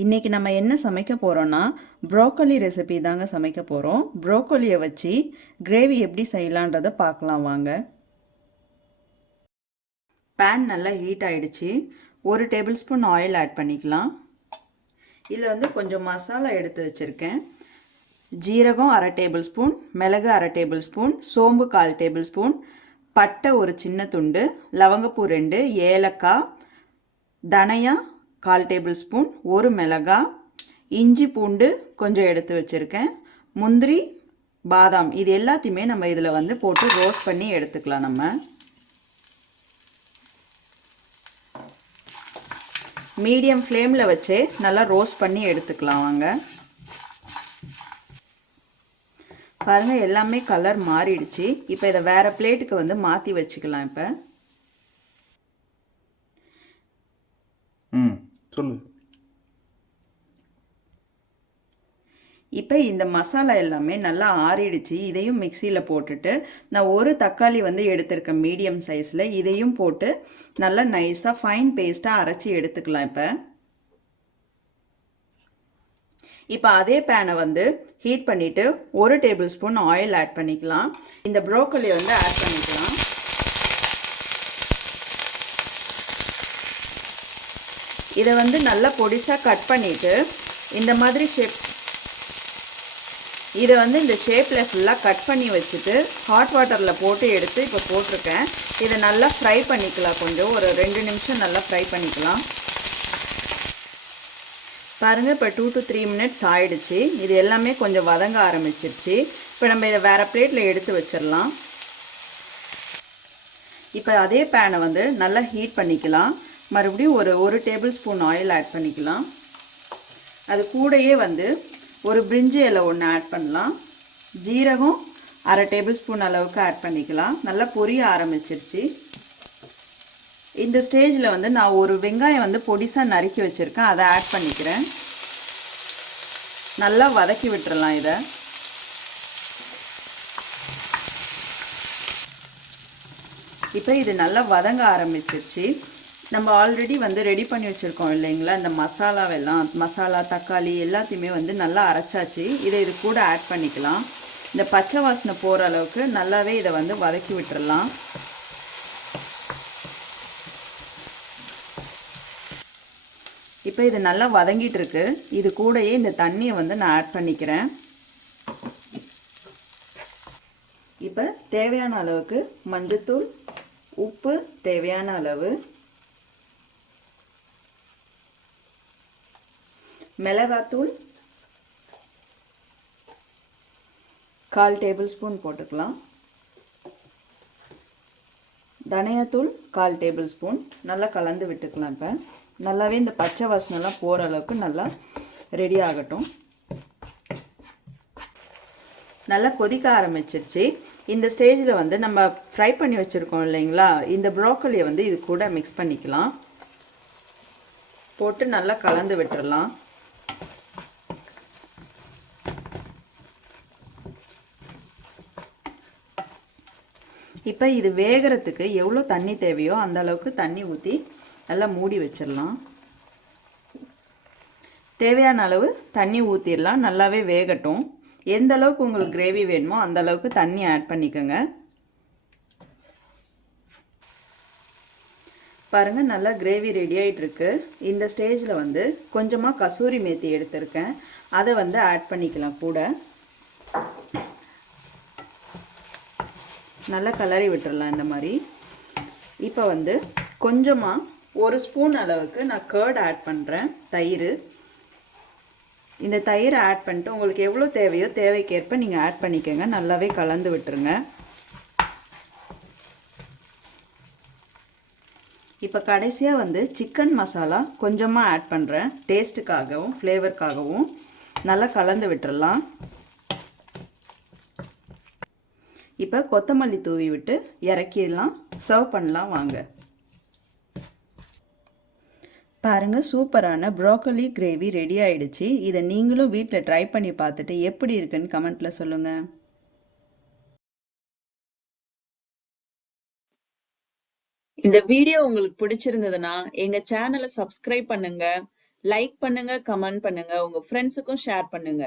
இன்னைக்கு நம்ம என்ன சமைக்க போறோம்னா ப்ரோக்கோலி ரெசிபி தாங்க சமைக்க போறோம். ப்ரோக்கோலியை வச்சு கிரேவி எப்படி செய்யலான்றதை பார்க்கலாம் வாங்க. பேன் நல்லா ஹீட் ஆயிடுச்சு. 1 டேபிள் ஸ்பூன் ஆயில் ஆட் பண்ணிக்கலாம். இதில் வந்து கொஞ்சம் மசாலா எடுத்து வச்சுருக்கேன். ஜீரகம் 1/2 டேபிள் ஸ்பூன், மிளகு 1/2 டேபிள் ஸ்பூன், சோம்பு 1/4 டேபிள் ஸ்பூன், பட்டை ஒரு சின்ன துண்டு, லவங்கப்பூ 2, ஏலக்காய், தனியா 1/4 டேபிள் ஸ்பூன், ஒரு மிளகாய், இஞ்சி பூண்டு கொஞ்சம் எடுத்து வச்சுருக்கேன், முந்திரி, பாதாம் இது எல்லாத்தையுமே நம்ம இதில் வந்து போட்டு ரோஸ்ட் பண்ணி எடுத்துக்கலாம். நம்ம மீடியம் ஃப்ளேமில் வச்சே நல்லா ரோஸ்ட் பண்ணி எடுத்துக்கலாம் வாங்க. பாருங்கள் எல்லாமே கலர் மாறிடுச்சு. இப்போ இதை வேறு பிளேட்டுக்கு வந்து மாற்றி வச்சுக்கலாம். இப்போ சொல்லு. இப்போ இந்த மசாலா எல்லாமே நல்லா ஆறிடுச்சு. இதையும் மிக்சியில் போட்டுட்டு நான் ஒரு தக்காளி வந்து எடுத்திருக்கேன் மீடியம் சைஸில். இதையும் போட்டு நல்லா நைஸாக ஃபைன் பேஸ்ட்டாக அரைச்சி எடுத்துக்கலாம். இப்போ அதே பேனை வந்து ஹீட் பண்ணிவிட்டு 1 டேபிள் ஸ்பூன் ஆயில் ஆட் பண்ணிக்கலாம். இந்த ப்ரோக்கோலியை வந்து ஆட் பண்ணிக்கலாம். இதை வந்து நல்லா பொடிசாக கட் பண்ணிவிட்டு இந்த மாதிரி இதை வந்து இந்த ஷேப்பில் ஃபுல்லாக கட் பண்ணி வச்சுட்டு ஹாட் வாட்டரில் போட்டு எடுத்து இப்போ போட்டிருக்கேன். இதை நல்லா ஃப்ரை பண்ணிக்கலாம். கொஞ்சம் ஒரு 2 நிமிஷம் நல்லா ஃப்ரை பண்ணிக்கலாம். பாருங்கள் இப்போ 2 to 3 மினிட்ஸ் ஆயிடுச்சு. இது எல்லாமே கொஞ்சம் வதங்க ஆரம்பிச்சிருச்சு. இப்போ நம்ம இதை வேறு பிளேட்டில் எடுத்து வச்சிடலாம். இப்போ அதே பேனை வந்து நல்லா ஹீட் பண்ணிக்கலாம். மறுபடியும் ஒரு டேபிள் ஸ்பூன் ஆயில் ஆட் பண்ணிக்கலாம். அது கூடயே வந்து ஒரு பிரிஞ்சி இலை ஒன்று ஆட் பண்ணலாம். ஜீரகம் 1/2 டேபிள் ஸ்பூன் அளவுக்கு ஆட் பண்ணிக்கலாம். நல்லா பொரிய ஆரம்பிச்சிருச்சு. இந்த ஸ்டேஜில் வந்து நான் ஒரு வெங்காயம் வந்து பொடிசாக நறுக்கி வச்சுருக்கேன், அதை ஆட் பண்ணிக்கிறேன். நல்லா வதக்கி விட்டுறலாம். இதை இப்போ இது நல்லா வதங்க ஆரம்பிச்சிருச்சு. நம்ம ஆல்ரெடி வந்து ரெடி பண்ணி வச்சுருக்கோம் இல்லைங்களா, இந்த மசாலாவெல்லாம், மசாலா தக்காளி எல்லாத்தையுமே வந்து நல்லா அரைச்சாச்சு. இதை இது கூட ஆட் பண்ணிக்கலாம். இந்த பச்சை வாசனை போகிற அளவுக்கு நல்லாவே இதை வந்து வதக்கி விட்டுறலாம். இப்போ இது நல்லா வதங்கிட்டு இருக்கு. இது கூடயே இந்த தண்ணியை வந்து நான் ஆட் பண்ணிக்கிறேன். இப்போ தேவையான அளவுக்கு மஞ்சத்தூள், உப்பு தேவையான அளவு, மிளகாத்தூள் 1/4 டேபிள் ஸ்பூன் போட்டுக்கலாம். தனியாத்தூள் 1/4 டேபிள் ஸ்பூன். நல்லா கலந்து விட்டுக்கலாம். இப்போ நல்லாவே இந்த பச்சை வாசனைலாம் போகிற அளவுக்கு நல்லா ரெடி ஆகட்டும். நல்லா கொதிக்க ஆரம்பிச்சிருச்சு. இந்த ஸ்டேஜில் வந்து நம்ம ஃப்ரை பண்ணி வச்சுருக்கோம் இல்லைங்களா, இந்த ப்ரோக்கோலியை வந்து இது கூட மிக்ஸ் பண்ணிக்கலாம். போட்டு நல்லா கலந்து விட்டுறலாம். இப்போ இது வேகிறதுக்கு எவ்வளோ தண்ணி தேவையோ அந்த அளவுக்கு தண்ணி ஊற்றி நல்லா மூடி வச்சிடலாம். தேவையான அளவு தண்ணி ஊற்றிடலாம். நல்லாவே வேகட்டும். எந்த அளவுக்கு உங்களுக்கு கிரேவி வேணுமோ அந்த அளவுக்கு தண்ணி ஆட் பண்ணிக்கோங்க. பாருங்கள் நல்லா கிரேவி ரெடி ஆகிட்டு இருக்கு. இந்த ஸ்டேஜில் வந்து கொஞ்சமாக கசூரி மேத்தி எடுத்திருக்கேன், அதை வந்து ஆட் பண்ணிக்கலாம் கூட. நல்லா கலரி விட்டுறலாம் இந்த மாதிரி. இப்போ வந்து கொஞ்சமாக 1 ஸ்பூன் அளவுக்கு நான் கர்ட் ஆட் பண்ணுறேன், தயிர். இந்த தயிரை ஆட் பண்ணிட்டு உங்களுக்கு எவ்வளோ தேவையோ தேவைக்கேற்ப நீங்கள் ஆட் பண்ணிக்கோங்க. நல்லாவே கலந்து விட்டுருங்க. இப்போ கடைசியாக வந்து சிக்கன் மசாலா கொஞ்சமாக ஆட் பண்ணுறேன், டேஸ்ட்டுக்காகவும் ஃப்ளேவருக்காகவும். நல்லா கலந்து விட்டுறலாம். இப்போ கொத்தமல்லி தூவி விட்டு இறக்கிடலாம். சர்வ் பண்ணலாம் வாங்க. பாருங்கள் சூப்பரான ப்ரோக்கோலி கிரேவி ரெடி ஆயிடுச்சு. இதை நீங்களும் வீட்டில் ட்ரை பண்ணி பார்த்துட்டு எப்படி இருக்குன்னு கமெண்ட்டில் சொல்லுங்கள். இந்த வீடியோ உங்களுக்கு பிடிச்சிருந்ததுன்னா எங்க சேனலை சப்ஸ்கிரைப் பண்ணுங்க, லைக் பண்ணுங்க, கமெண்ட் பண்ணுங்க, உங்க ஃப்ரெண்ட்ஸுக்கும் ஷேர் பண்ணுங்க.